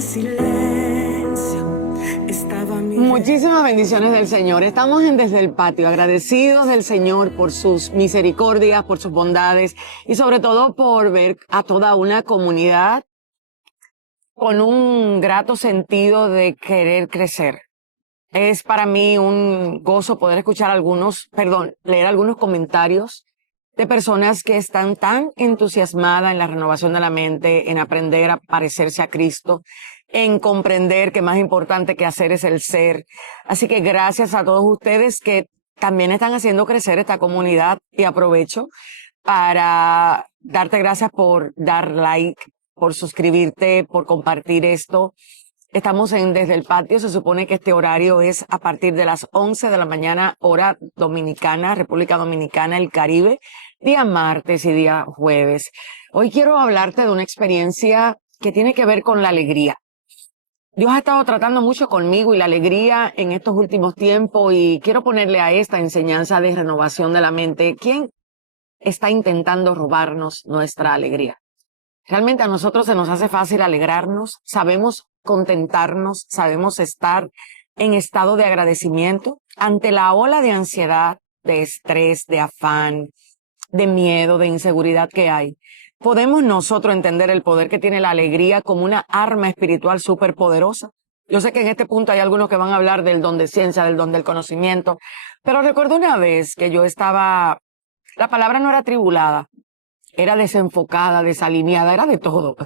silencio estaba mi... Muchísimas bendiciones del Señor. Estamos en Desde el Patio, agradecidos del Señor por sus misericordias, por sus bondades y sobre todo por ver a toda una comunidad con un grato sentido de querer crecer. Es para mí un gozo poder escuchar leer algunos comentarios de personas que están tan entusiasmadas en la renovación de la mente, en aprender a parecerse a Cristo, en comprender que más importante que hacer es el ser. Así que gracias a todos ustedes que también están haciendo crecer esta comunidad, y aprovecho para darte gracias por dar like, por suscribirte, por compartir esto. Estamos Desde el Patio. Se supone que este horario es a partir de las 11 de la mañana, hora dominicana, República Dominicana, el Caribe, día martes y día jueves. Hoy quiero hablarte de una experiencia que tiene que ver con la alegría. Dios ha estado tratando mucho conmigo y la alegría en estos últimos tiempos, y quiero ponerle a esta enseñanza de renovación de la mente: ¿quién está intentando robarnos nuestra alegría? Realmente a nosotros se nos hace fácil alegrarnos, sabemos contentarnos, sabemos estar en estado de agradecimiento ante la ola de ansiedad, de estrés, de afán, de miedo, de inseguridad que hay. Podemos nosotros entender el poder que tiene la alegría como una arma espiritual súper poderosa. Yo sé que en este punto hay algunos que van a hablar del don de ciencia, del don del conocimiento, pero recuerdo una vez que la palabra no era atribulada, era desenfocada, desalineada, era de todo.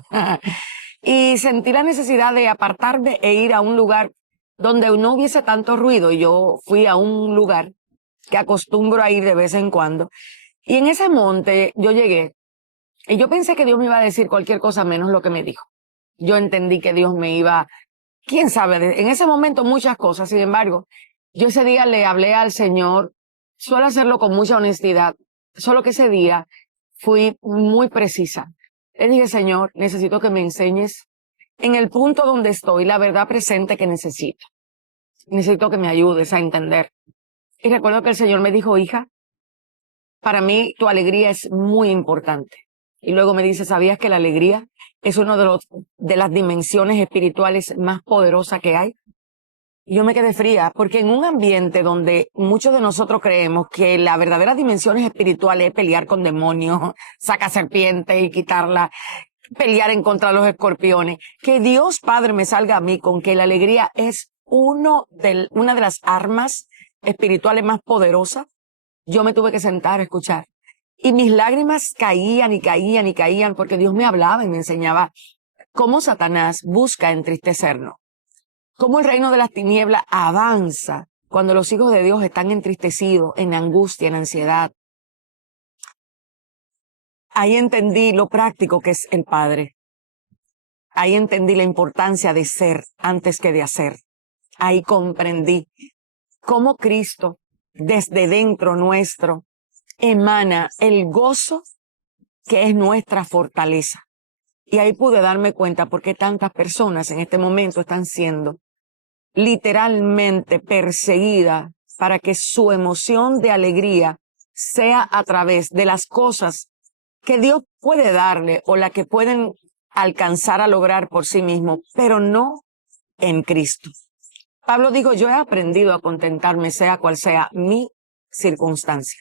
Y sentí la necesidad de apartarme e ir a un lugar donde no hubiese tanto ruido. Y yo fui a un lugar que acostumbro a ir de vez en cuando. Y en ese monte yo llegué y yo pensé que Dios me iba a decir cualquier cosa menos lo que me dijo. Yo entendí que Dios me iba, quién sabe, en ese momento muchas cosas. Sin embargo, yo ese día le hablé al Señor, suelo hacerlo con mucha honestidad, solo que ese día fui muy precisa. Le dije: Señor, necesito que me enseñes en el punto donde estoy la verdad presente que necesito. Necesito que me ayudes a entender. Y recuerdo que el Señor me dijo: hija, para mí tu alegría es muy importante. Y luego me dice: ¿sabías que la alegría es uno de las dimensiones espirituales más poderosas que hay? Y yo me quedé fría, porque en un ambiente donde muchos de nosotros creemos que la verdadera dimensión espiritual es pelear con demonios, sacar serpientes y quitarla, pelear en contra de los escorpiones, que Dios Padre me salga a mí con que la alegría es una de las armas espirituales más poderosas. Yo me tuve que sentar a escuchar. Y mis lágrimas caían y caían y caían, porque Dios me hablaba y me enseñaba cómo Satanás busca entristecernos. Cómo el reino de las tinieblas avanza cuando los hijos de Dios están entristecidos, en angustia, en ansiedad. Ahí entendí lo práctico que es el Padre. Ahí entendí la importancia de ser antes que de hacer. Ahí comprendí cómo Cristo, desde dentro nuestro, emana el gozo que es nuestra fortaleza. Y ahí pude darme cuenta por qué tantas personas en este momento están siendo literalmente perseguidas para que su emoción de alegría sea a través de las cosas que Dios puede darle o la que pueden alcanzar a lograr por sí mismo, pero no en Cristo. Pablo dijo: yo he aprendido a contentarme sea cual sea mi circunstancia.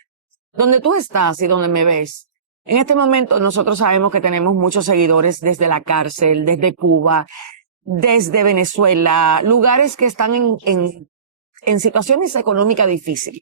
Donde tú estás y donde me ves, en este momento nosotros sabemos que tenemos muchos seguidores desde la cárcel, desde Cuba, desde Venezuela, lugares que están en situaciones económicas difíciles.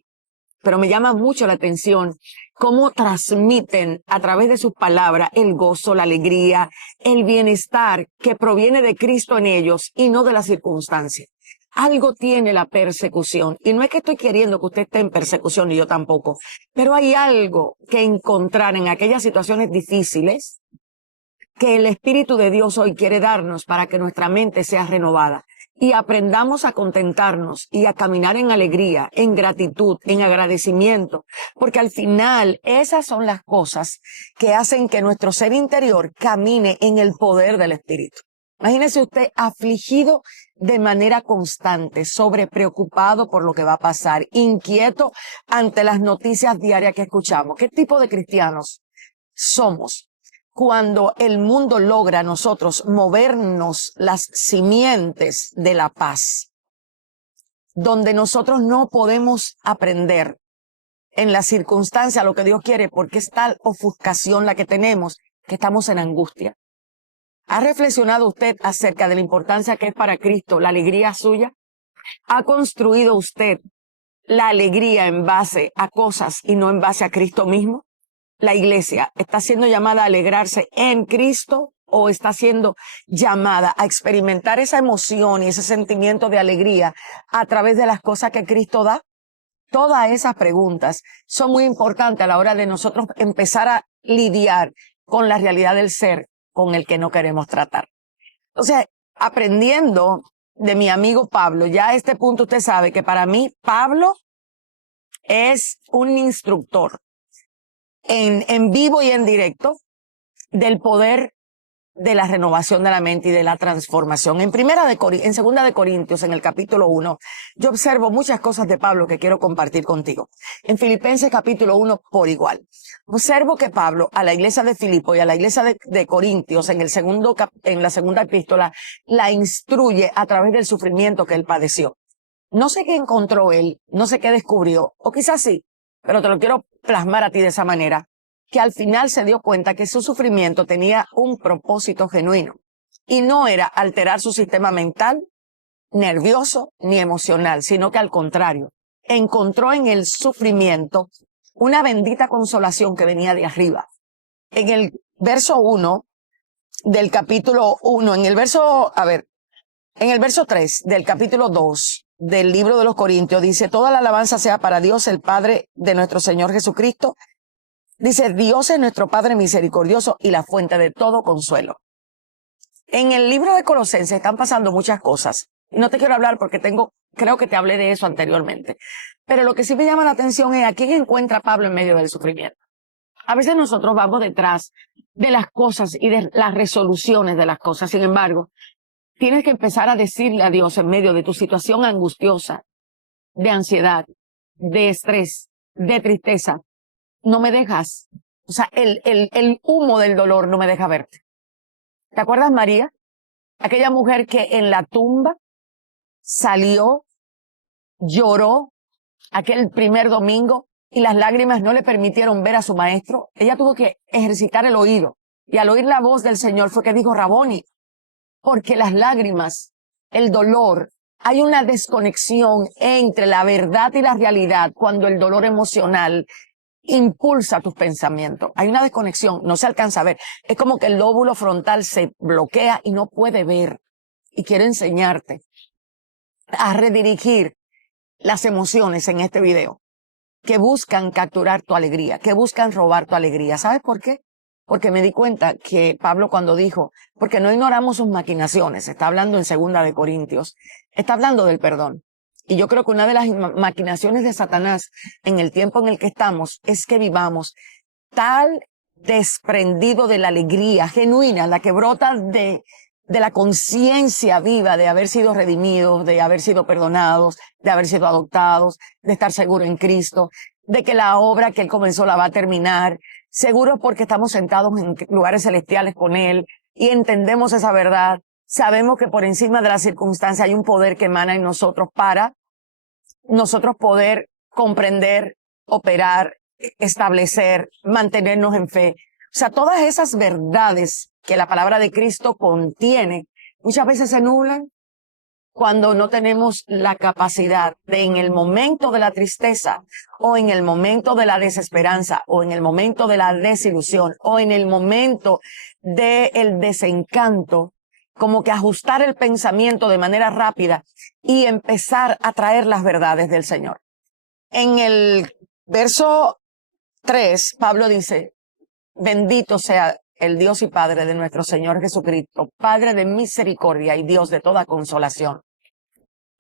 Pero me llama mucho la atención cómo transmiten a través de sus palabras el gozo, la alegría, el bienestar que proviene de Cristo en ellos y no de las circunstancias. Algo tiene la persecución, y no es que estoy queriendo que usted esté en persecución, y yo tampoco, pero hay algo que encontrar en aquellas situaciones difíciles que el Espíritu de Dios hoy quiere darnos para que nuestra mente sea renovada y aprendamos a contentarnos y a caminar en alegría, en gratitud, en agradecimiento, porque al final esas son las cosas que hacen que nuestro ser interior camine en el poder del Espíritu. Imagínese usted afligido de manera constante, sobrepreocupado por lo que va a pasar, inquieto ante las noticias diarias que escuchamos. ¿Qué tipo de cristianos somos? cuando el mundo logra a nosotros movernos las simientes de la paz, donde nosotros no podemos aprender en la circunstancia lo que Dios quiere, porque es tal ofuscación la que tenemos, que estamos en angustia. ¿Ha reflexionado usted acerca de la importancia que es para Cristo la alegría suya? ¿Ha construido usted la alegría en base a cosas y no en base a Cristo mismo? ¿La iglesia está siendo llamada a alegrarse en Cristo o está siendo llamada a experimentar esa emoción y ese sentimiento de alegría a través de las cosas que Cristo da? Todas esas preguntas son muy importantes a la hora de nosotros empezar a lidiar con la realidad del ser con el que no queremos tratar. Entonces, aprendiendo de mi amigo Pablo, ya a este punto usted sabe que para mí Pablo es un instructor en vivo y en directo del poder de la renovación de la mente y de la transformación. En segunda de Corintios, en el capítulo 1, yo observo muchas cosas de Pablo que quiero compartir contigo. En Filipenses capítulo 1, por igual. Observo que Pablo, a la iglesia de Filipo y a la iglesia de Corintios, en la segunda epístola, la instruye a través del sufrimiento que él padeció. No sé qué encontró él, no sé qué descubrió, o quizás sí, pero te lo quiero plasmar a ti de esa manera, que al final se dio cuenta que su sufrimiento tenía un propósito genuino y no era alterar su sistema mental, nervioso ni emocional, sino que al contrario, encontró en el sufrimiento una bendita consolación que venía de arriba. En el verso 1 del capítulo 1, en el verso 3 del capítulo 2 del libro de los Corintios, dice: toda la alabanza sea para Dios, el Padre de nuestro Señor Jesucristo. Dice: Dios es nuestro Padre misericordioso y la fuente de todo consuelo. En el libro de Colosenses están pasando muchas cosas. Y no te quiero hablar porque creo que te hablé de eso anteriormente. Pero lo que sí me llama la atención es a quién encuentra Pablo en medio del sufrimiento. A veces nosotros vamos detrás de las cosas y de las resoluciones de las cosas. Sin embargo, tienes que empezar a decirle a Dios en medio de tu situación angustiosa, de ansiedad, de estrés, de tristeza: no me dejas, o sea, el humo del dolor no me deja verte. ¿Te acuerdas, María? Aquella mujer que en la tumba salió, lloró aquel primer domingo y las lágrimas no le permitieron ver a su maestro. Ella tuvo que ejercitar el oído y al oír la voz del Señor fue que dijo: Raboni, porque las lágrimas, el dolor, hay una desconexión entre la verdad y la realidad cuando el dolor emocional impulsa tus pensamientos. Hay una desconexión, no se alcanza a ver. Es como que el lóbulo frontal se bloquea y no puede ver. Y quiero enseñarte a redirigir las emociones en este video que buscan capturar tu alegría, que buscan robar tu alegría. ¿Sabes por qué? Porque me di cuenta que Pablo, cuando dijo, porque no ignoramos sus maquinaciones, está hablando en segunda de Corintios, está hablando del perdón. Y yo creo que una de las maquinaciones de Satanás en el tiempo en el que estamos es que vivamos tal desprendido de la alegría genuina, la que brota de la conciencia viva de haber sido redimidos, de haber sido perdonados, de haber sido adoptados, de estar seguro en Cristo, de que la obra que Él comenzó la va a terminar, seguros porque estamos sentados en lugares celestiales con Él y entendemos esa verdad. Sabemos que por encima de las circunstancias hay un poder que emana en nosotros para nosotros poder comprender, operar, establecer, mantenernos en fe. O sea, todas esas verdades que la palabra de Cristo contiene, muchas veces se nublan cuando no tenemos la capacidad de, en el momento de la tristeza, o en el momento de la desesperanza, o en el momento de la desilusión, o en el momento del desencanto, como que ajustar el pensamiento de manera rápida y empezar a traer las verdades del Señor. En el verso 3, Pablo dice: bendito sea el Dios y Padre de nuestro Señor Jesucristo, Padre de misericordia y Dios de toda consolación.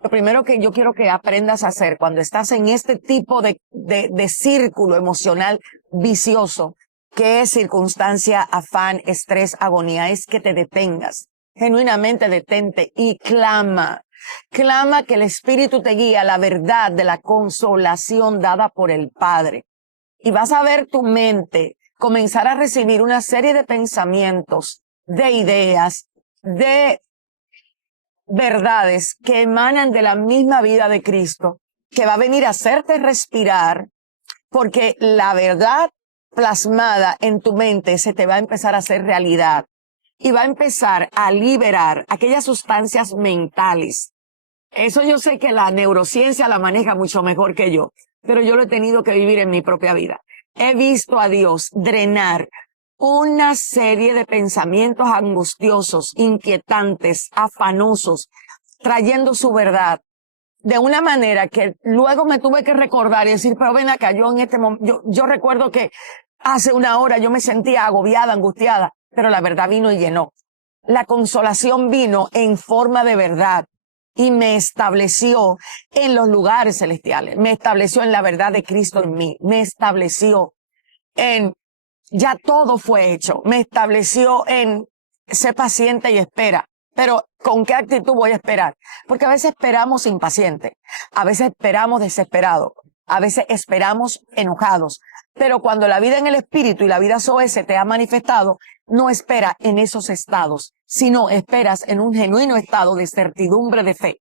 Lo primero que yo quiero que aprendas a hacer cuando estás en este tipo de círculo emocional vicioso, que es circunstancia, afán, estrés, agonía, es que te detengas. Genuinamente detente y clama. Clama que el Espíritu te guíe a la verdad de la consolación dada por el Padre. Y vas a ver tu mente comenzar a recibir una serie de pensamientos, de ideas, de verdades que emanan de la misma vida de Cristo, que va a venir a hacerte respirar, porque la verdad plasmada en tu mente se te va a empezar a hacer realidad y va a empezar a liberar aquellas sustancias mentales. Eso yo sé que la neurociencia la maneja mucho mejor que yo, pero yo lo he tenido que vivir en mi propia vida. He visto a Dios drenar una serie de pensamientos angustiosos, inquietantes, afanosos, trayendo su verdad de una manera que luego me tuve que recordar y decir, pero ven acá, yo en este momento, yo recuerdo que hace una hora yo me sentía agobiada, angustiada, pero la verdad vino y llenó. La consolación vino en forma de verdad y me estableció en los lugares celestiales, me estableció en la verdad de Cristo en mí, me estableció en ya todo fue hecho, me estableció en ser paciente y espera. Pero ¿con qué actitud voy a esperar? Porque a veces esperamos impacientes, a veces esperamos desesperados, a veces esperamos enojados. Pero cuando la vida en el espíritu y la vida Zoe se te ha manifestado, no espera en esos estados, sino esperas en un genuino estado de certidumbre de fe.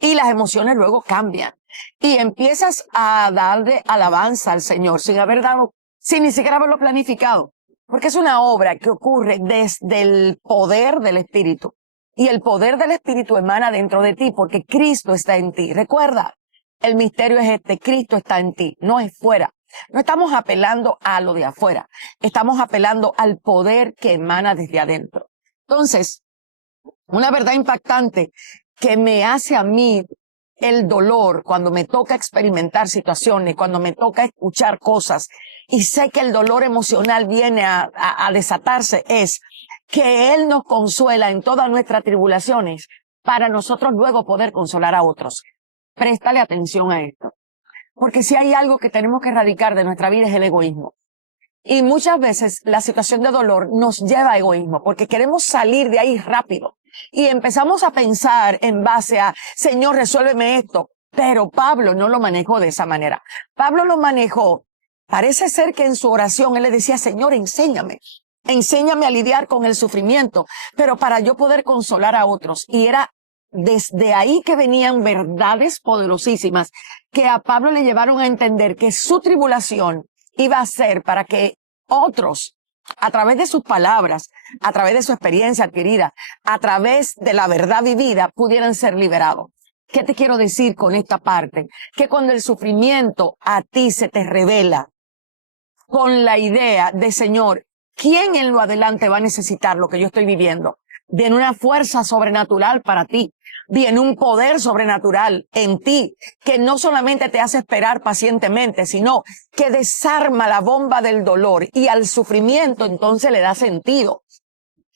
Y las emociones luego cambian. Y empiezas a darle alabanza al Señor sin ni siquiera haberlo planificado. Porque es una obra que ocurre desde el poder del Espíritu. Y el poder del Espíritu emana dentro de ti porque Cristo está en ti. Recuerda, el misterio es este, Cristo está en ti, no es fuera. No estamos apelando a lo de afuera, estamos apelando al poder que emana desde adentro. Entonces, una verdad impactante que me hace a mí el dolor cuando me toca experimentar situaciones, cuando me toca escuchar cosas y sé que el dolor emocional viene a desatarse es que Él nos consuela en todas nuestras tribulaciones para nosotros luego poder consolar a otros. Préstale atención a esto. Porque si hay algo que tenemos que erradicar de nuestra vida es el egoísmo. Y muchas veces la situación de dolor nos lleva a egoísmo porque queremos salir de ahí rápido. Y empezamos a pensar en base a, Señor, resuélveme esto. Pero Pablo no lo manejó de esa manera. Pablo lo manejó. Parece ser que en su oración él le decía, Señor, enséñame a lidiar con el sufrimiento, pero para yo poder consolar a otros. Y era desde ahí que venían verdades poderosísimas que a Pablo le llevaron a entender que su tribulación iba a ser para que otros, a través de sus palabras, a través de su experiencia adquirida, a través de la verdad vivida, pudieran ser liberados. ¿Qué te quiero decir con esta parte? Que cuando el sufrimiento a ti se te revela con la idea de, Señor, ¿quién en lo adelante va a necesitar lo que yo estoy viviendo? Viene una fuerza sobrenatural para ti. Viene un poder sobrenatural en ti que no solamente te hace esperar pacientemente, sino que desarma la bomba del dolor y al sufrimiento entonces le da sentido.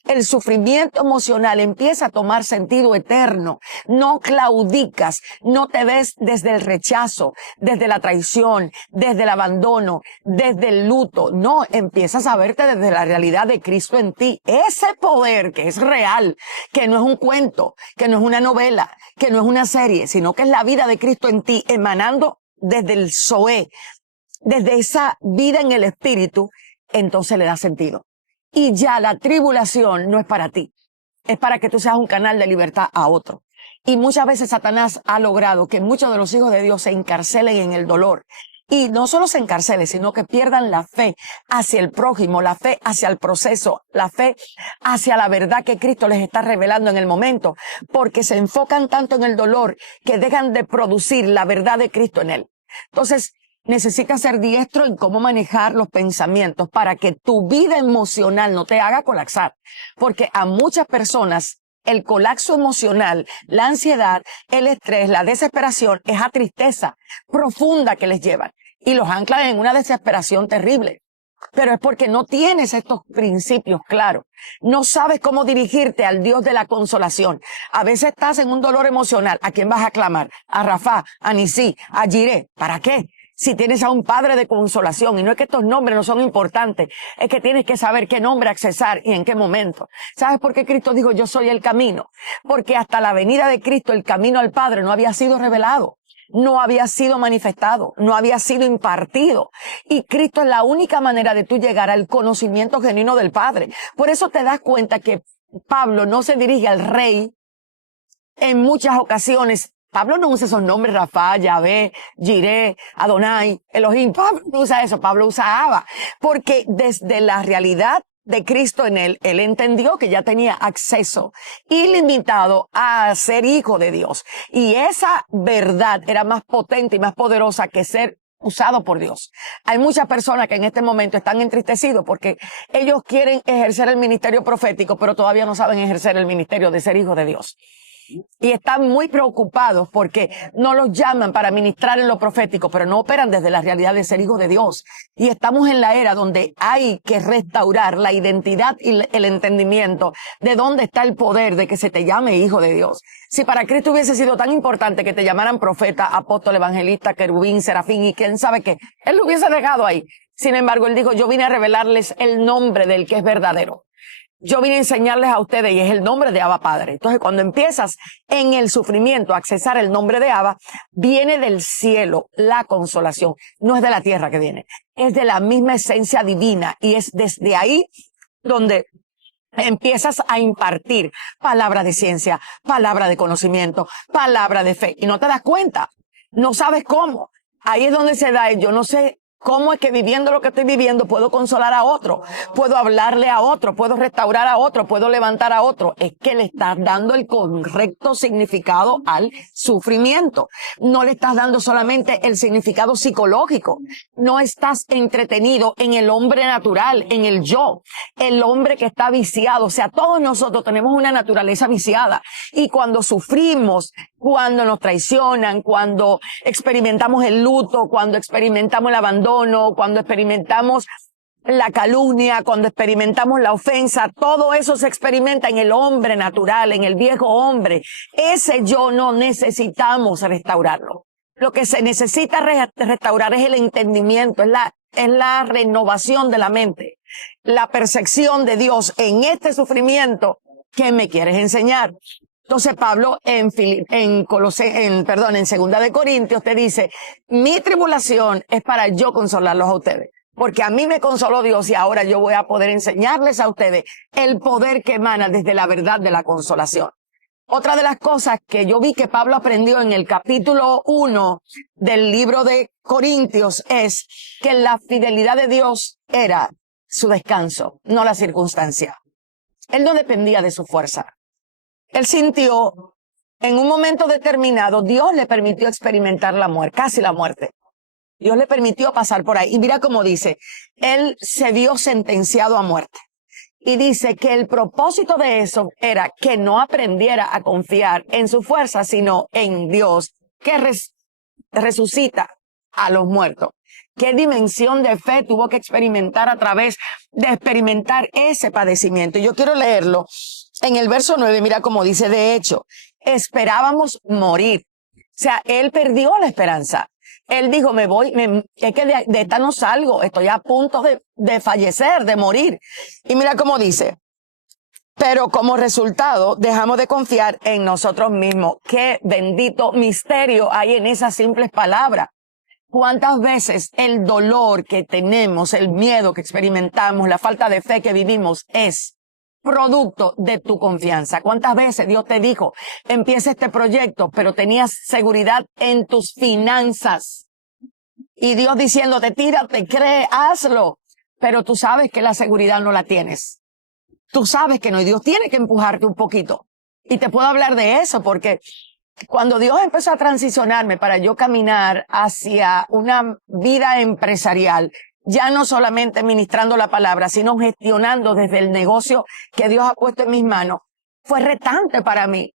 El sufrimiento emocional empieza a tomar sentido eterno. No claudicas, no te ves desde el rechazo, desde la traición, desde el abandono, desde el luto. No, empiezas a verte desde la realidad de Cristo en ti. Ese poder que es real, que no es un cuento, que no es una novela, que no es una serie, sino que es la vida de Cristo en ti, emanando desde el Zoé, desde esa vida en el Espíritu, entonces le da sentido. Y ya la tribulación no es para ti, es para que tú seas un canal de libertad a otro. Y muchas veces Satanás ha logrado que muchos de los hijos de Dios se encarcelen en el dolor. Y no solo se encarcelen, sino que pierdan la fe hacia el prójimo, la fe hacia el proceso, la fe hacia la verdad que Cristo les está revelando en el momento, porque se enfocan tanto en el dolor que dejan de producir la verdad de Cristo en él. Entonces, necesitas ser diestro en cómo manejar los pensamientos para que tu vida emocional no te haga colapsar. Porque a muchas personas el colapso emocional, la ansiedad, el estrés, la desesperación es a tristeza profunda que les llevan y los anclan en una desesperación terrible. Pero es porque no tienes estos principios claros. No sabes cómo dirigirte al Dios de la consolación. A veces estás en un dolor emocional. ¿A quién vas a clamar? A Rafá, a Nisí, a Jiré. ¿Para qué? Si tienes a un Padre de consolación, y no es que estos nombres no son importantes, es que tienes que saber qué nombre accesar y en qué momento. ¿Sabes por qué Cristo dijo, yo soy el camino? Porque hasta la venida de Cristo, el camino al Padre no había sido revelado. no había sido manifestado, no había sido impartido. Y Cristo es la única manera de tú llegar al conocimiento genuino del Padre. Por eso te das cuenta que Pablo no se dirige al rey en muchas ocasiones. Pablo no usa esos nombres, Rafa, Yahvé, Jireh, Adonai, Elohim. Pablo no usa eso, Pablo usa Abba. Porque desde la realidad de Cristo en él entendió que ya tenía acceso ilimitado a ser hijo de Dios. Y esa verdad era más potente y más poderosa que ser usado por Dios. Hay muchas personas que en este momento están entristecidos porque ellos quieren ejercer el ministerio profético, pero todavía no saben ejercer el ministerio de ser hijos de Dios. Y están muy preocupados porque no los llaman para ministrar en lo profético, pero no operan desde la realidad de ser hijos de Dios. Y estamos en la era donde hay que restaurar la identidad y el entendimiento de dónde está el poder de que se te llame hijo de Dios. Si para Cristo hubiese sido tan importante que te llamaran profeta, apóstol, evangelista, querubín, serafín y quién sabe qué, Él lo hubiese dejado ahí. Sin embargo, Él dijo, yo vine a revelarles el nombre del que es verdadero. Yo vine a enseñarles a ustedes y es el nombre de Abba Padre. Entonces, cuando empiezas en el sufrimiento a accesar el nombre de Abba, viene del cielo la consolación. No es de la tierra que viene, es de la misma esencia divina y es desde ahí donde empiezas a impartir palabra de ciencia, palabra de conocimiento, palabra de fe y no te das cuenta, no sabes cómo. Ahí es donde se da el yo no sé. ¿Cómo es que viviendo lo que estoy viviendo puedo consolar a otro? Puedo hablarle a otro, puedo restaurar a otro, puedo levantar a otro. Es que le estás dando el correcto significado al sufrimiento. No le estás dando solamente el significado psicológico. No estás entretenido en el hombre natural, en el yo. El hombre que está viciado. O sea, todos nosotros tenemos una naturaleza viciada. Y cuando sufrimos, cuando nos traicionan, cuando experimentamos el luto, cuando experimentamos el abandono, cuando experimentamos la calumnia, cuando experimentamos la ofensa, todo eso se experimenta en el hombre natural, en el viejo hombre. Ese yo no necesitamos restaurarlo. Lo que se necesita restaurar es el entendimiento, es la renovación de la mente, la percepción de Dios en este sufrimiento que me quieres enseñar. Entonces Pablo en 2 de Corintios te dice, mi tribulación es para yo consolarlos a ustedes, porque a mí me consoló Dios y ahora yo voy a poder enseñarles a ustedes el poder que emana desde la verdad de la consolación. Otra de las cosas que yo vi que Pablo aprendió en el capítulo 1 del libro de Corintios es que la fidelidad de Dios era su descanso, no la circunstancia. Él no dependía de su fuerza. Él sintió, en un momento determinado, Dios le permitió experimentar la muerte, casi la muerte. Dios le permitió pasar por ahí. Y mira cómo dice, él se vio sentenciado a muerte. Y dice que el propósito de eso era que no aprendiera a confiar en su fuerza, sino en Dios, que resucita a los muertos. ¿Qué dimensión de fe tuvo que experimentar a través de experimentar ese padecimiento? Y yo quiero leerlo en el verso 9, mira cómo dice, de hecho, esperábamos morir. O sea, él perdió la esperanza. Él dijo, es que de esta no salgo, estoy a punto de fallecer, de morir. Y mira cómo dice, pero como resultado dejamos de confiar en nosotros mismos. Qué bendito misterio hay en esas simples palabras. ¿Cuántas veces el dolor que tenemos, el miedo que experimentamos, la falta de fe que vivimos es producto de tu confianza? ¿Cuántas veces Dios te dijo, empieza este proyecto, pero tenías seguridad en tus finanzas? Y Dios diciéndote, tírate, cree, hazlo. Pero tú sabes que la seguridad no la tienes. Tú sabes que no, y Dios tiene que empujarte un poquito. Y te puedo hablar de eso porque cuando Dios empezó a transicionarme para yo caminar hacia una vida empresarial, ya no solamente ministrando la palabra, sino gestionando desde el negocio que Dios ha puesto en mis manos, fue retante para mí.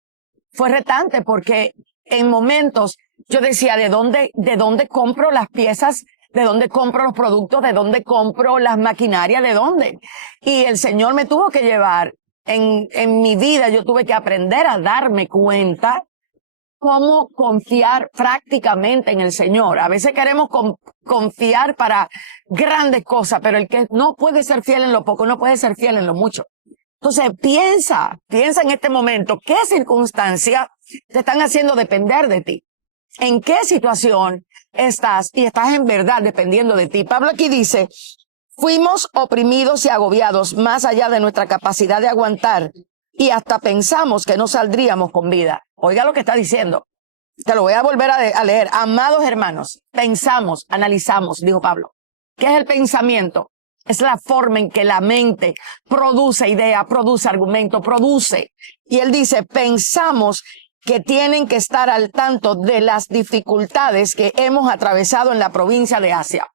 Fue retante porque en momentos yo decía, ¿de dónde compro las piezas? ¿De dónde compro los productos? ¿De dónde compro las maquinarias? ¿De dónde? Y el Señor me tuvo que llevar en mi vida, yo tuve que aprender a darme cuenta cómo confiar prácticamente en el Señor. A veces queremos confiar para grandes cosas, pero el que no puede ser fiel en lo poco, no puede ser fiel en lo mucho. Entonces piensa en este momento, ¿qué circunstancias te están haciendo depender de ti? en qué situación estás y estás en verdad dependiendo de ti. Pablo aquí dice, fuimos oprimidos y agobiados más allá de nuestra capacidad de aguantar y hasta pensamos que no saldríamos con vida. Oiga lo que está diciendo. Te lo voy a volver a leer. Amados hermanos, pensamos, analizamos, dijo Pablo. ¿Qué es el pensamiento? Es la forma en que la mente produce idea, produce argumento, produce. Y él dice, pensamos que tienen que estar al tanto de las dificultades que hemos atravesado en la provincia de Asia.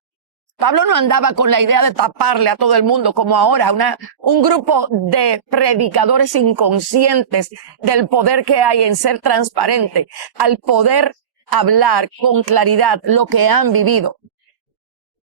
Pablo no andaba con la idea de taparle a todo el mundo como ahora, un grupo de predicadores inconscientes del poder que hay en ser transparente, al poder hablar con claridad lo que han vivido.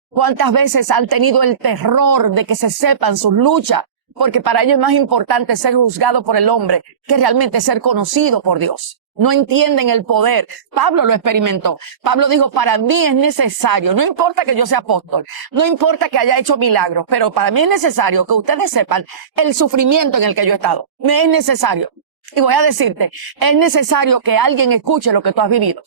¿Cuántas veces han tenido el terror de que se sepan sus luchas? Porque para ellos es más importante ser juzgado por el hombre que realmente ser conocido por Dios. No entienden el poder. Pablo lo experimentó. Pablo dijo, para mí es necesario, no importa que yo sea apóstol, no importa que haya hecho milagros, pero para mí es necesario que ustedes sepan el sufrimiento en el que yo he estado. Me es necesario. Y voy a decirte, es necesario que alguien escuche lo que tú has vivido.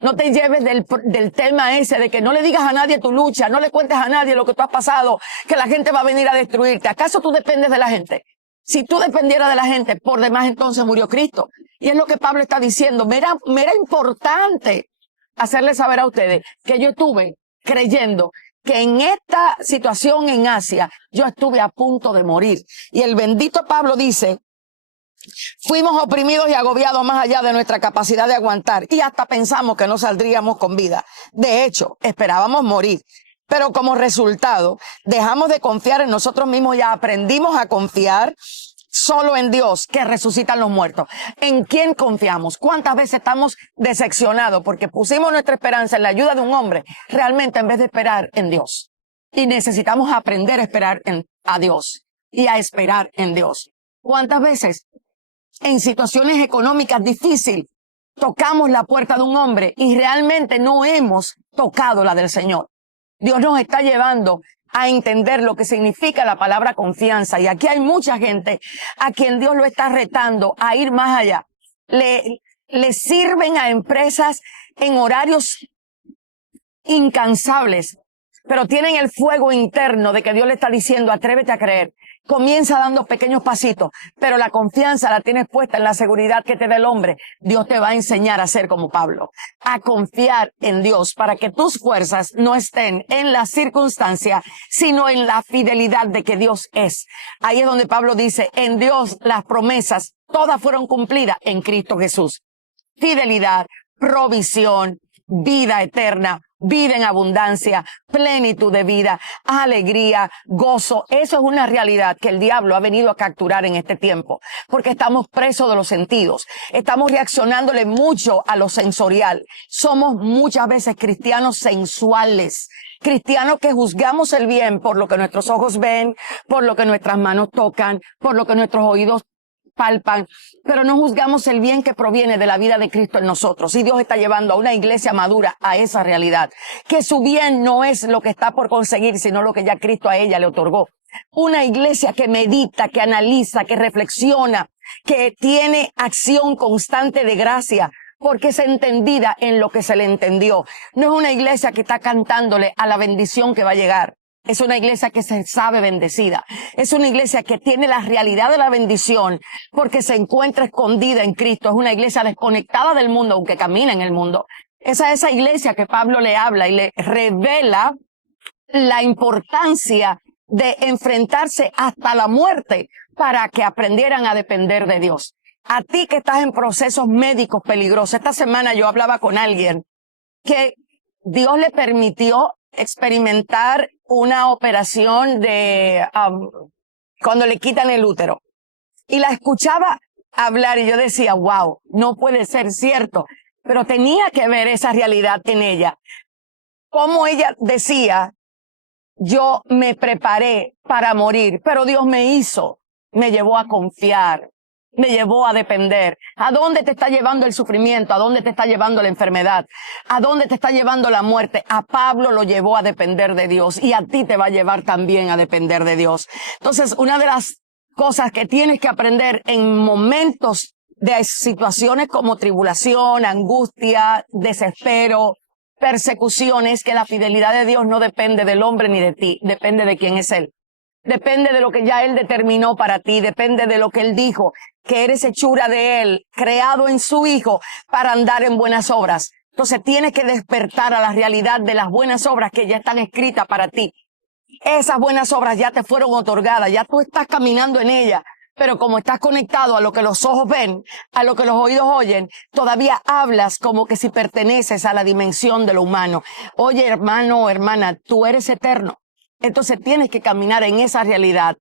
No te lleves del tema ese de que no le digas a nadie tu lucha, no le cuentes a nadie lo que tú has pasado, que la gente va a venir a destruirte. ¿Acaso tú dependes de la gente? Si tú dependieras de la gente, por demás entonces murió Cristo. Y es lo que Pablo está diciendo. Me era importante hacerles saber a ustedes que yo estuve creyendo que en esta situación en Asia yo estuve a punto de morir. Y el bendito Pablo dice, fuimos oprimidos y agobiados más allá de nuestra capacidad de aguantar y hasta pensamos que no saldríamos con vida. De hecho, esperábamos morir. Pero como resultado, dejamos de confiar en nosotros mismos y aprendimos a confiar solo en Dios que resucitan los muertos. ¿En quién confiamos? ¿Cuántas veces estamos decepcionados porque pusimos nuestra esperanza en la ayuda de un hombre realmente en vez de esperar en Dios? Y necesitamos aprender a esperar a Dios y a esperar en Dios. ¿Cuántas veces en situaciones económicas difíciles tocamos la puerta de un hombre y realmente no hemos tocado la del Señor? Dios nos está llevando a entender lo que significa la palabra confianza. Y aquí hay mucha gente a quien Dios lo está retando a ir más allá. Le sirven a empresas en horarios incansables, pero tienen el fuego interno de que Dios le está diciendo, atrévete a creer. Comienza dando pequeños pasitos, pero la confianza la tienes puesta en la seguridad que te da el hombre. Dios te va a enseñar a ser como Pablo, a confiar en Dios para que tus fuerzas no estén en la circunstancia, sino en la fidelidad de que Dios es. Ahí es donde Pablo dice, en Dios las promesas todas fueron cumplidas en Cristo Jesús. Fidelidad, provisión, vida eterna, vida en abundancia, plenitud de vida, alegría, gozo. Eso es una realidad que el diablo ha venido a capturar en este tiempo, porque estamos presos de los sentidos. Estamos reaccionándole mucho a lo sensorial. Somos muchas veces cristianos sensuales, cristianos que juzgamos el bien por lo que nuestros ojos ven, por lo que nuestras manos tocan, por lo que nuestros oídos palpan, pero no juzgamos el bien que proviene de la vida de Cristo en nosotros. Y Dios está llevando a una iglesia madura a esa realidad, que su bien no es lo que está por conseguir, sino lo que ya Cristo a ella le otorgó. Una iglesia que medita, que analiza, que reflexiona, que tiene acción constante de gracia, porque es entendida en lo que se le entendió. No es una iglesia que está cantándole a la bendición que va a llegar. Es una iglesia que se sabe bendecida. Es una iglesia que tiene la realidad de la bendición porque se encuentra escondida en Cristo. Es una iglesia desconectada del mundo, aunque camina en el mundo. Esa iglesia que Pablo le habla y le revela la importancia de enfrentarse hasta la muerte para que aprendieran a depender de Dios. A ti que estás en procesos médicos peligrosos. Esta semana yo hablaba con alguien que Dios le permitió experimentar una operación de cuando le quitan el útero. Y la escuchaba hablar y yo decía, wow, no puede ser cierto. Pero tenía que ver esa realidad en ella. Como ella decía, yo me preparé para morir, pero Dios me llevó a confiar, me llevó a depender. ¿A dónde te está llevando el sufrimiento? ¿A dónde te está llevando la enfermedad? ¿A dónde te está llevando la muerte? A Pablo lo llevó a depender de Dios y a ti te va a llevar también a depender de Dios. Entonces, una de las cosas que tienes que aprender en momentos de situaciones como tribulación, angustia, desespero, persecuciones, que la fidelidad de Dios no depende del hombre ni de ti, depende de quién es Él. Depende de lo que ya Él determinó para ti, depende de lo que Él dijo, que eres hechura de Él, creado en su Hijo para andar en buenas obras. Entonces tienes que despertar a la realidad de las buenas obras que ya están escritas para ti. Esas buenas obras ya te fueron otorgadas, ya tú estás caminando en ellas, pero como estás conectado a lo que los ojos ven, a lo que los oídos oyen, todavía hablas como que si perteneces a la dimensión de lo humano. Oye, hermano o hermana, tú eres eterno. Entonces tienes que caminar en esa realidad,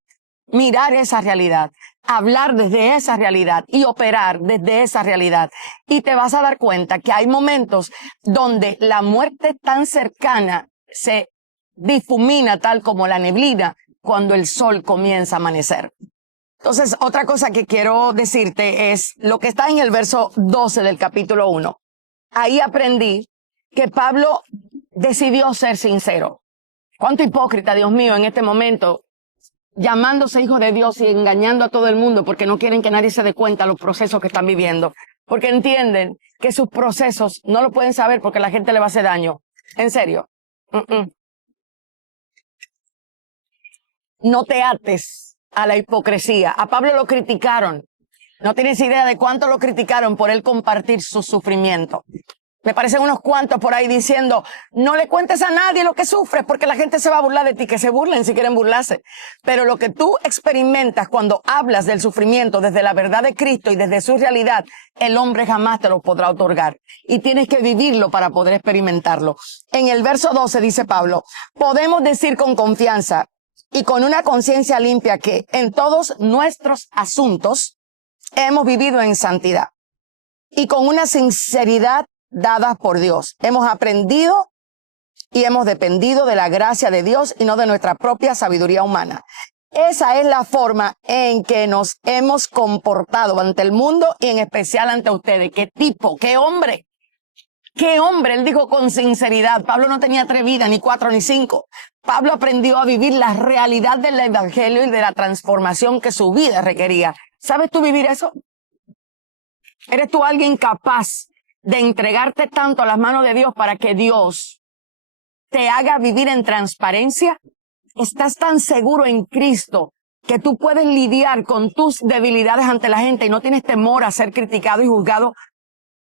mirar esa realidad, hablar desde esa realidad y operar desde esa realidad. Y te vas a dar cuenta que hay momentos donde la muerte tan cercana se difumina tal como la neblina cuando el sol comienza a amanecer. Entonces, otra cosa que quiero decirte es lo que está en el verso 12 del capítulo 1. Ahí aprendí que Pablo decidió ser sincero. Cuánto hipócrita, Dios mío, en este momento, llamándose hijo de Dios y engañando a todo el mundo porque no quieren que nadie se dé cuenta de los procesos que están viviendo. Porque entienden que sus procesos no lo pueden saber porque la gente le va a hacer daño. En serio. No te ates a la hipocresía. A Pablo lo criticaron. No tienes idea de cuánto lo criticaron por él compartir su sufrimiento. Me parecen unos cuantos por ahí diciendo, no le cuentes a nadie lo que sufres porque la gente se va a burlar de ti, que se burlen si quieren burlarse. Pero lo que tú experimentas cuando hablas del sufrimiento desde la verdad de Cristo y desde su realidad, el hombre jamás te lo podrá otorgar. Y tienes que vivirlo para poder experimentarlo. En el verso 12 dice Pablo, podemos decir con confianza y con una conciencia limpia que en todos nuestros asuntos hemos vivido en santidad y con una sinceridad dadas por Dios. Hemos aprendido y hemos dependido de la gracia de Dios y no de nuestra propia sabiduría humana. Esa es la forma en que nos hemos comportado ante el mundo y en especial ante ustedes. ¿Qué tipo? ¿Qué hombre? ¿Qué hombre? Él dijo con sinceridad. Pablo no tenía 3 vidas, ni 4, ni 5. Pablo aprendió a vivir la realidad del evangelio y de la transformación que su vida requería. ¿Sabes tú vivir eso? ¿Eres tú alguien capaz de entregarte tanto a las manos de Dios para que Dios te haga vivir en transparencia? ¿Estás tan seguro en Cristo que tú puedes lidiar con tus debilidades ante la gente y no tienes temor a ser criticado y juzgado,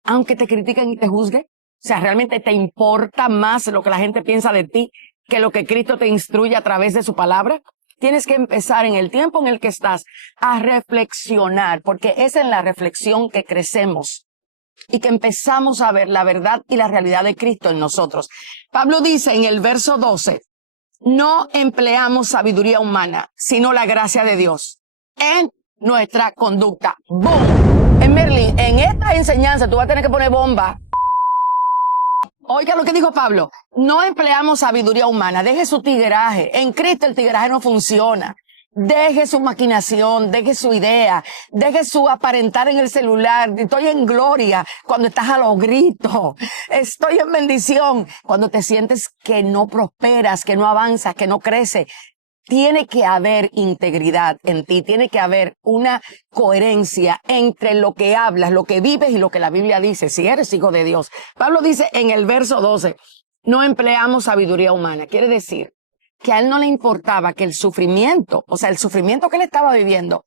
aunque te critiquen y te juzguen? O sea, ¿realmente te importa más lo que la gente piensa de ti que lo que Cristo te instruye a través de su palabra? Tienes que empezar en el tiempo en el que estás a reflexionar, porque es en la reflexión que crecemos y que empezamos a ver la verdad y la realidad de Cristo en nosotros. Pablo dice en el verso 12, no empleamos sabiduría humana, sino la gracia de Dios en nuestra conducta. ¡Boom! En Merlin, en esta enseñanza tú vas a tener que poner bomba. Oiga lo que dijo Pablo, no empleamos sabiduría humana, deje su tigueraje. En Cristo el tigueraje no funciona. Deje su maquinación, deje su idea, deje su aparentar en el celular. Estoy en gloria cuando estás a los gritos. Estoy en bendición cuando te sientes que no prosperas, que no avanzas, que no creces. Tiene que haber integridad en ti, tiene que haber una coherencia entre lo que hablas, lo que vives y lo que la Biblia dice, si eres hijo de Dios. Pablo dice en el verso 12, no empleamos sabiduría humana. Quiere decir que a él no le importaba que el sufrimiento, o sea, el sufrimiento que él estaba viviendo,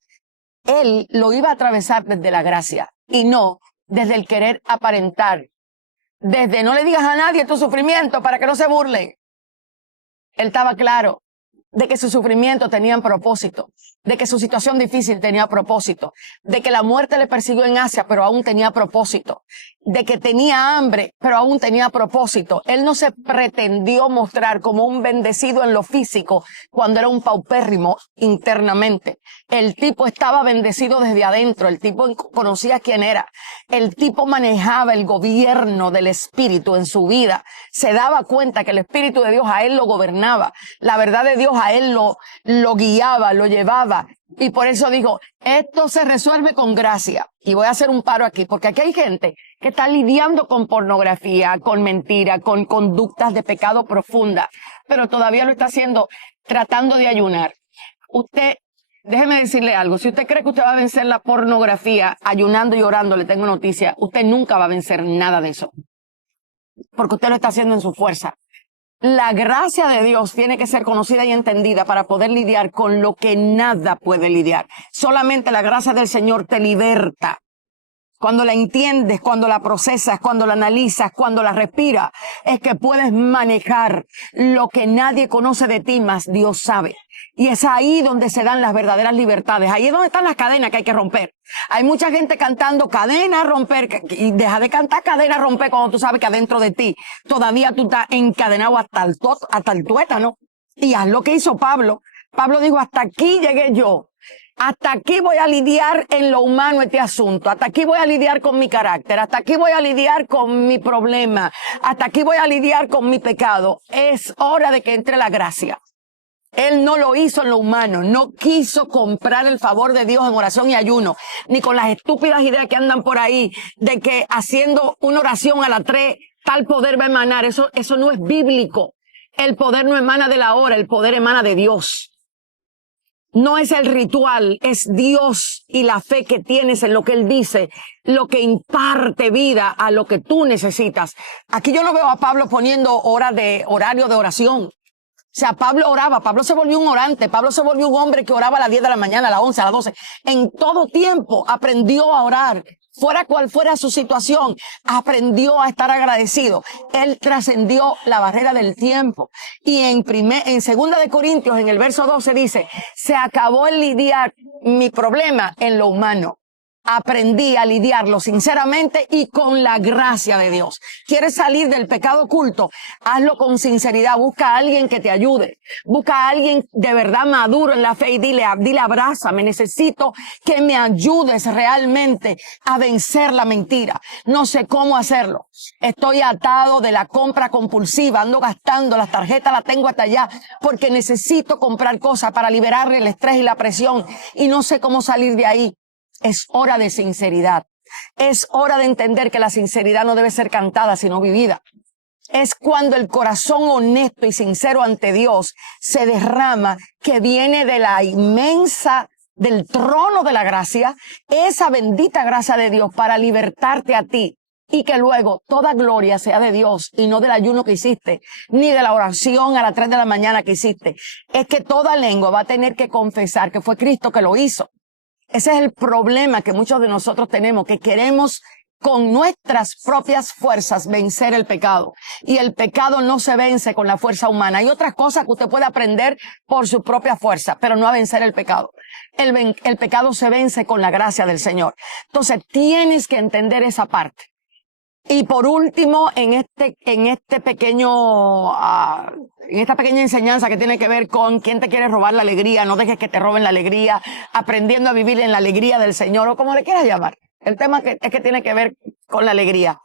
él lo iba a atravesar desde la gracia y no desde el querer aparentar. Desde no le digas a nadie tu sufrimiento para que no se burlen. Él estaba claro de que su sufrimiento tenía propósito, de que su situación difícil tenía propósito, de que la muerte le persiguió en Asia, pero aún tenía propósito, de que tenía hambre, pero aún tenía propósito. Él no se pretendió mostrar como un bendecido en lo físico cuando era un paupérrimo internamente. El tipo estaba bendecido desde adentro, el tipo conocía quién era, el tipo manejaba el gobierno del Espíritu en su vida, se daba cuenta que el Espíritu de Dios a él lo gobernaba, la verdad de Dios a él lo guiaba, lo llevaba. Y por eso dijo, esto se resuelve con gracia. Y voy a hacer un paro aquí, porque aquí hay gente que está lidiando con pornografía, con mentira, con conductas de pecado profunda, pero todavía lo está haciendo tratando de ayunar. Usted Déjeme decirle algo. Si usted cree que usted va a vencer la pornografía ayunando y orando, le tengo noticia. Usted nunca va a vencer nada de eso. Porque usted lo está haciendo en su fuerza. La gracia de Dios tiene que ser conocida y entendida para poder lidiar con lo que nada puede lidiar. Solamente la gracia del Señor te liberta. Cuando la entiendes, cuando la procesas, cuando la analizas, cuando la respiras, es que puedes manejar lo que nadie conoce de ti, más Dios sabe. Y es ahí donde se dan las verdaderas libertades. Ahí es donde están las cadenas que hay que romper. Hay mucha gente cantando cadena, romper, y deja de cantar cadena, romper cuando tú sabes que adentro de ti todavía tú estás encadenado hasta el tuétano. Y haz lo que hizo Pablo. Pablo dijo, hasta aquí llegué yo. Hasta aquí voy a lidiar en lo humano este asunto. Hasta aquí voy a lidiar con mi carácter. Hasta aquí voy a lidiar con mi problema. Hasta aquí voy a lidiar con mi pecado. Es hora de que entre la gracia. Él no lo hizo en lo humano. No quiso comprar el favor de Dios en oración y ayuno. Ni con las estúpidas ideas que andan por ahí de que haciendo una oración a las 3 tal poder va a emanar. Eso no es bíblico. El poder no emana de la hora. El poder emana de Dios. No es el ritual, es Dios y la fe que tienes en lo que Él dice, lo que imparte vida a lo que tú necesitas. Aquí yo no veo a Pablo poniendo horario de oración. O sea, Pablo oraba, Pablo se volvió un orante, Pablo se volvió un hombre que oraba a las 10 de la mañana, a las 11, a las 12. En todo tiempo aprendió a orar. Fuera cual fuera su situación, aprendió a estar agradecido. Él trascendió la barrera del tiempo. Y en 2 de Corintios, en el verso 12 dice, se acabó el lidiar mi problema en lo humano. Aprendí a lidiarlo sinceramente y con la gracia de Dios. ¿Quieres salir del pecado oculto? Hazlo con sinceridad. Busca a alguien que te ayude. Busca a alguien de verdad maduro en la fe y dile, abrázame. Necesito que me ayudes realmente a vencer la mentira. No sé cómo hacerlo. Estoy atado de la compra compulsiva. Ando gastando. Las tarjetas las tengo hasta allá porque necesito comprar cosas para liberarle el estrés y la presión y no sé cómo salir de ahí. Es hora de sinceridad. Es hora de entender que la sinceridad no debe ser cantada, sino vivida. Es cuando el corazón honesto y sincero ante Dios se derrama, que viene de la del trono de la gracia, esa bendita gracia de Dios para libertarte a ti. Y que luego toda gloria sea de Dios y no del ayuno que hiciste, ni de la oración a las 3 de la mañana que hiciste. Es que toda lengua va a tener que confesar que fue Cristo que lo hizo. Ese es el problema que muchos de nosotros tenemos, que queremos con nuestras propias fuerzas vencer el pecado. Y el pecado no se vence con la fuerza humana. Hay otras cosas que usted puede aprender por su propia fuerza, pero no a vencer el pecado. El pecado se vence con la gracia del Señor. Entonces tienes que entender esa parte. Y por último, en esta pequeña enseñanza que tiene que ver con quién te quiere robar la alegría, no dejes que te roben la alegría, aprendiendo a vivir en la alegría del Señor, o como le quieras llamar. El tema es que tiene que ver con la alegría.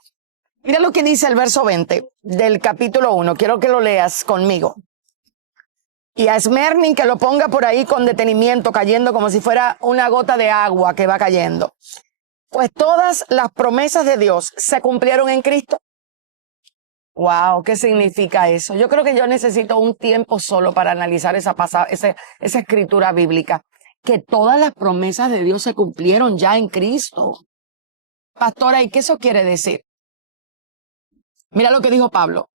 Mira lo que dice el verso 20 del capítulo 1. Quiero que lo leas conmigo. Y a Smernin que lo ponga por ahí con detenimiento, cayendo como si fuera una gota de agua que va cayendo. Pues todas las promesas de Dios se cumplieron en Cristo. Wow, ¿qué significa eso? Yo creo que yo necesito un tiempo solo para analizar esa escritura bíblica. Que todas las promesas de Dios se cumplieron ya en Cristo. Pastora, ¿y qué eso quiere decir? Mira lo que dijo Pablo.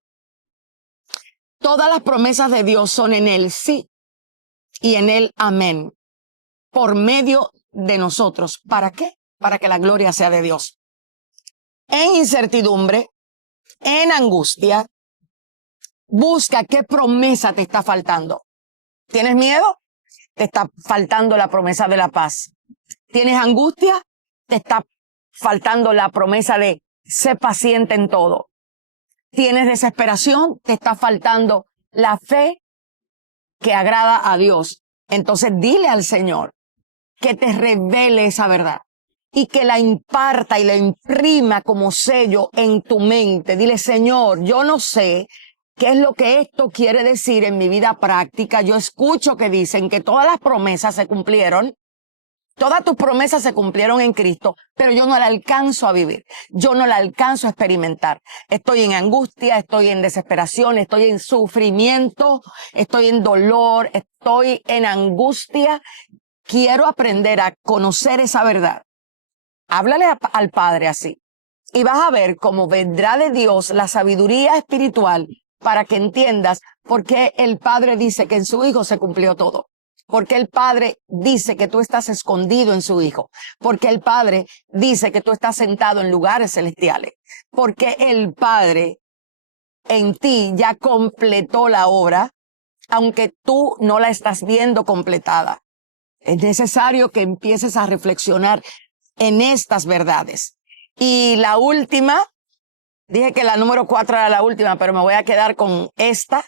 Todas las promesas de Dios son en Él sí y en Él amén. Por medio de nosotros. ¿Para qué? Para que la gloria sea de Dios. En incertidumbre, en angustia, busca qué promesa te está faltando. ¿Tienes miedo? Te está faltando la promesa de la paz. ¿Tienes angustia? Te está faltando la promesa de ser paciente en todo. ¿Tienes desesperación? Te está faltando la fe que agrada a Dios. Entonces dile al Señor que te revele esa verdad y que la imparta y la imprima como sello en tu mente. Dile, Señor, yo no sé qué es lo que esto quiere decir en mi vida práctica. Yo escucho que dicen que todas las promesas se cumplieron. Todas tus promesas se cumplieron en Cristo, pero yo no la alcanzo a vivir. Yo no la alcanzo a experimentar. Estoy en angustia, estoy en desesperación, estoy en sufrimiento, estoy en dolor, estoy en angustia. quiero aprender a conocer esa verdad. Háblale al Padre así. Y vas a ver cómo vendrá de Dios la sabiduría espiritual para que entiendas por qué el Padre dice que en su Hijo se cumplió todo. Porque el Padre dice que tú estás escondido en su Hijo. Porque el Padre dice que tú estás sentado en lugares celestiales. Porque el Padre en ti ya completó la obra, aunque tú no la estás viendo completada. Es necesario que empieces a reflexionar en estas verdades. Y la última, dije que la número 4 era la última, pero me voy a quedar con esta.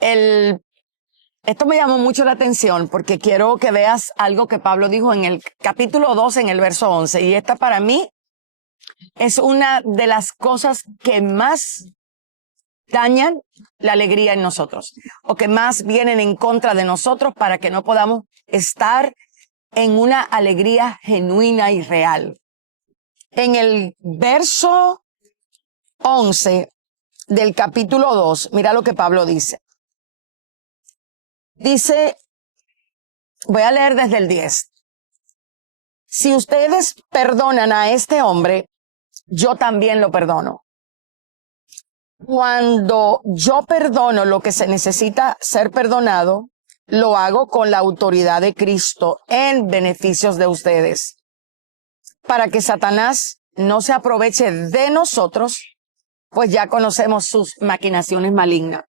Esto me llamó mucho la atención porque quiero que veas algo que Pablo dijo en el capítulo 2, en el verso 11. Y esta para mí es una de las cosas que más dañan la alegría en nosotros, o que más vienen en contra de nosotros para que no podamos estar en una alegría genuina y real. En el verso 11 del capítulo 2, mira lo que Pablo dice. Dice, voy a leer desde el 10. Si ustedes perdonan a este hombre, yo también lo perdono. Cuando yo perdono lo que se necesita ser perdonado, lo hago con la autoridad de Cristo en beneficios de ustedes, para que Satanás no se aproveche de nosotros, pues ya conocemos sus maquinaciones malignas.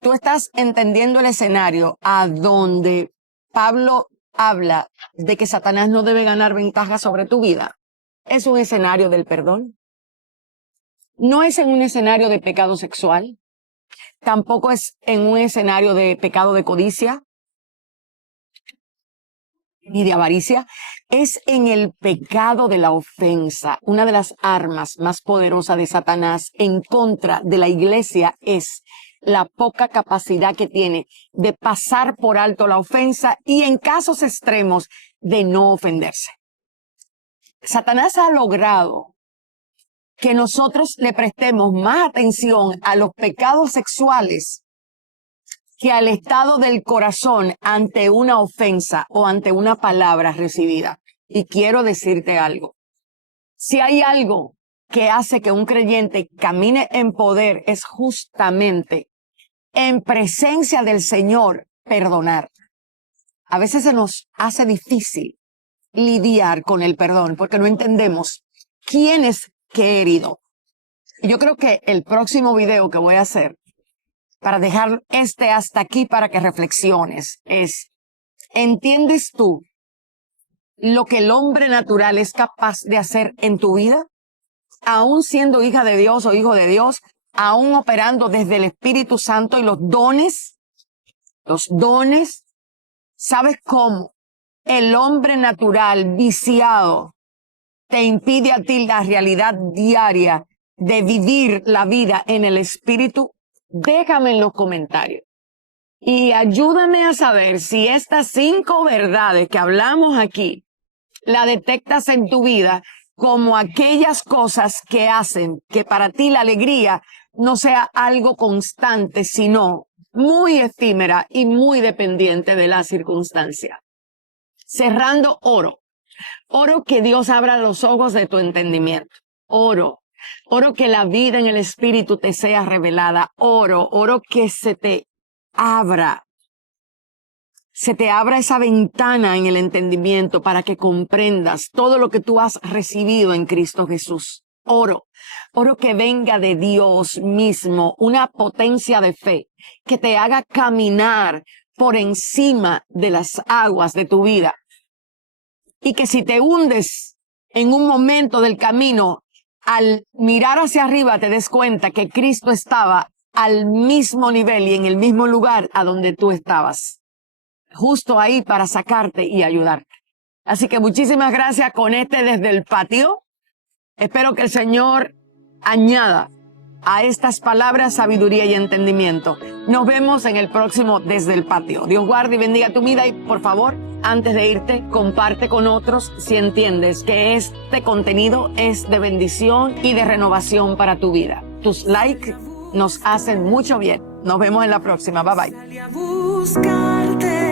Tú estás entendiendo el escenario a donde Pablo habla de que Satanás no debe ganar ventaja sobre tu vida. Es un escenario del perdón. No es en un escenario de pecado sexual. Tampoco es en un escenario de pecado de codicia ni de avaricia. Es en el pecado de la ofensa. Una de las armas más poderosas de Satanás en contra de la iglesia es la poca capacidad que tiene de pasar por alto la ofensa y en casos extremos de no ofenderse. Satanás ha logrado que nosotros le prestemos más atención a los pecados sexuales que al estado del corazón ante una ofensa o ante una palabra recibida. Y quiero decirte algo. Si hay algo que hace que un creyente camine en poder, es justamente en presencia del Señor perdonar. A veces se nos hace difícil lidiar con el perdón porque no entendemos quién es que he herido. Y yo creo que el próximo video que voy a hacer, para dejar hasta aquí para que reflexiones, es, ¿entiendes tú lo que el hombre natural es capaz de hacer en tu vida? Aún siendo hija de Dios o hijo de Dios, aún operando desde el Espíritu Santo y los dones, ¿sabes cómo el hombre natural viciado te impide a ti la realidad diaria de vivir la vida en el Espíritu? Déjame en los comentarios y ayúdame a saber si estas 5 verdades que hablamos aquí la detectas en tu vida como aquellas cosas que hacen que para ti la alegría no sea algo constante, sino muy efímera y muy dependiente de la circunstancia. Cerrando, oro que Dios abra los ojos de tu entendimiento. Oro que la vida en el Espíritu te sea revelada. Oro que se te abra esa ventana en el entendimiento para que comprendas todo lo que tú has recibido en Cristo Jesús. Oro que venga de Dios mismo una potencia de fe que te haga caminar por encima de las aguas de tu vida. Y que si te hundes en un momento del camino, al mirar hacia arriba te des cuenta que Cristo estaba al mismo nivel y en el mismo lugar a donde tú estabas. Justo ahí para sacarte y ayudarte. Así que muchísimas gracias con desde el patio. Espero que el Señor añada a estas palabras sabiduría y entendimiento. Nos vemos en el próximo Desde el Patio. Dios guarde y bendiga tu vida y por favor, antes de irte, comparte con otros si entiendes que este contenido es de bendición y de renovación para tu vida. Tus likes nos hacen mucho bien. Nos vemos en la próxima. Bye bye.